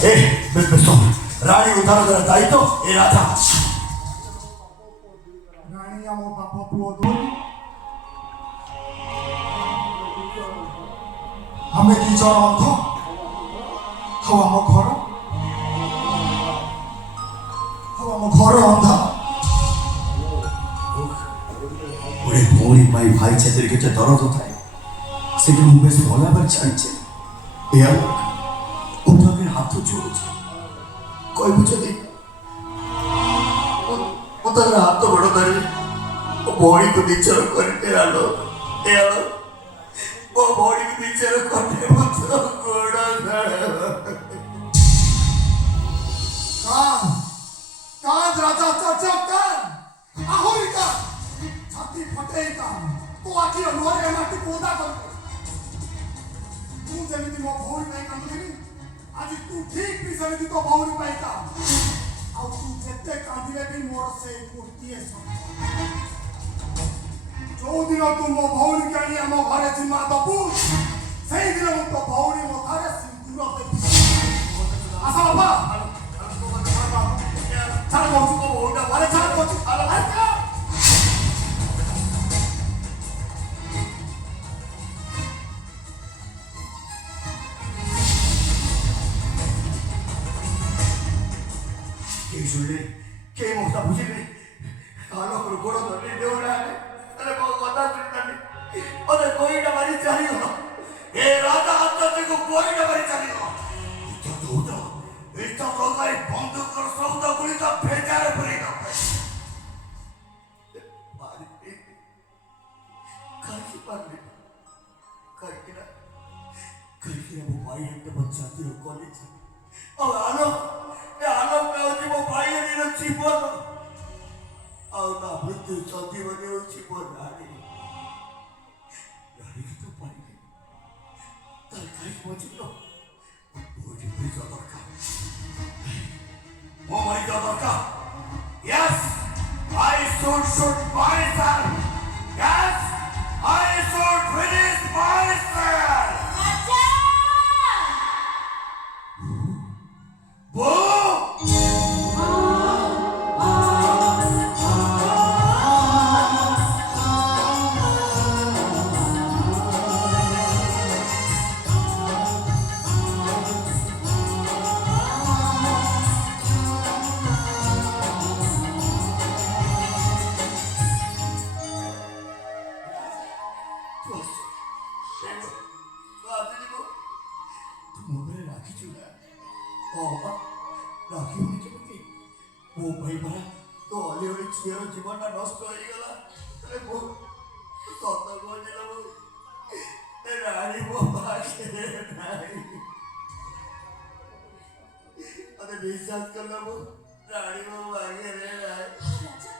ए बेसो रानी उतार दर दायित्व ए राजा रानी आम बाप पुओ दुई आम दी जन अंध आम घर अंधा ओरे भौणी भाई भाई छेत्री के दरद थाए से कि मुंबई से भला पर छाइछे ए उठके हाथ जोड़ुछ कोई बुझे उतर हाथ बड़ धरी भौणी को निचर करते आलो ए आलो वो भौणी को निचर करते मत गोड़ा कान राजा चाचा कान आहुरी कान छाती फटे कान तो आखिर लोरे माटी कोदा कर तू जेमिति मो भौणी पाई कांदुनी आज तू ठीक भी सेमिति तो भौणी पाई का आ तू जेते कांदिले भी मोर से गोटिए सब जो दिन तू मो भौणी कानी हम घरे जिमा दबु सेही दिन मो तो भौणी मो घरे सिंदूर दे आसा बाबा चल कोचु को भौणी वाले चल कोचु अरे सुनले के मोटा बुझिले कालो को गोड़ो धरले देउला अरे को कथा सुनतानी अरे कोईटा मारी चली गयो ए राजा हाथ को कोईटा मारी चली गयो तो रोगाई बंदूक और सौदा गुली का भेजारे पड़ेगा मारी काकी पाले काकी ना वो भाई एक बच्चा तेरे कॉलेज और आलो पे होती वो भाई ने न जीवन और ना मृत्यु सदी बने हो जीवन रानी की तो पाई गई तार काई पहुंच लो वो जी भी ज्यादा का वो मारी ज्यादा का yes I should myself yes I should finish myself वो वो भाई बड़ा तो हली हली झीर जीवन नष्ट हो गला अरे वो सत कहला वो रानी वो भागे नहीं अरे विश्वास करना वो रानी वो भागे नहीं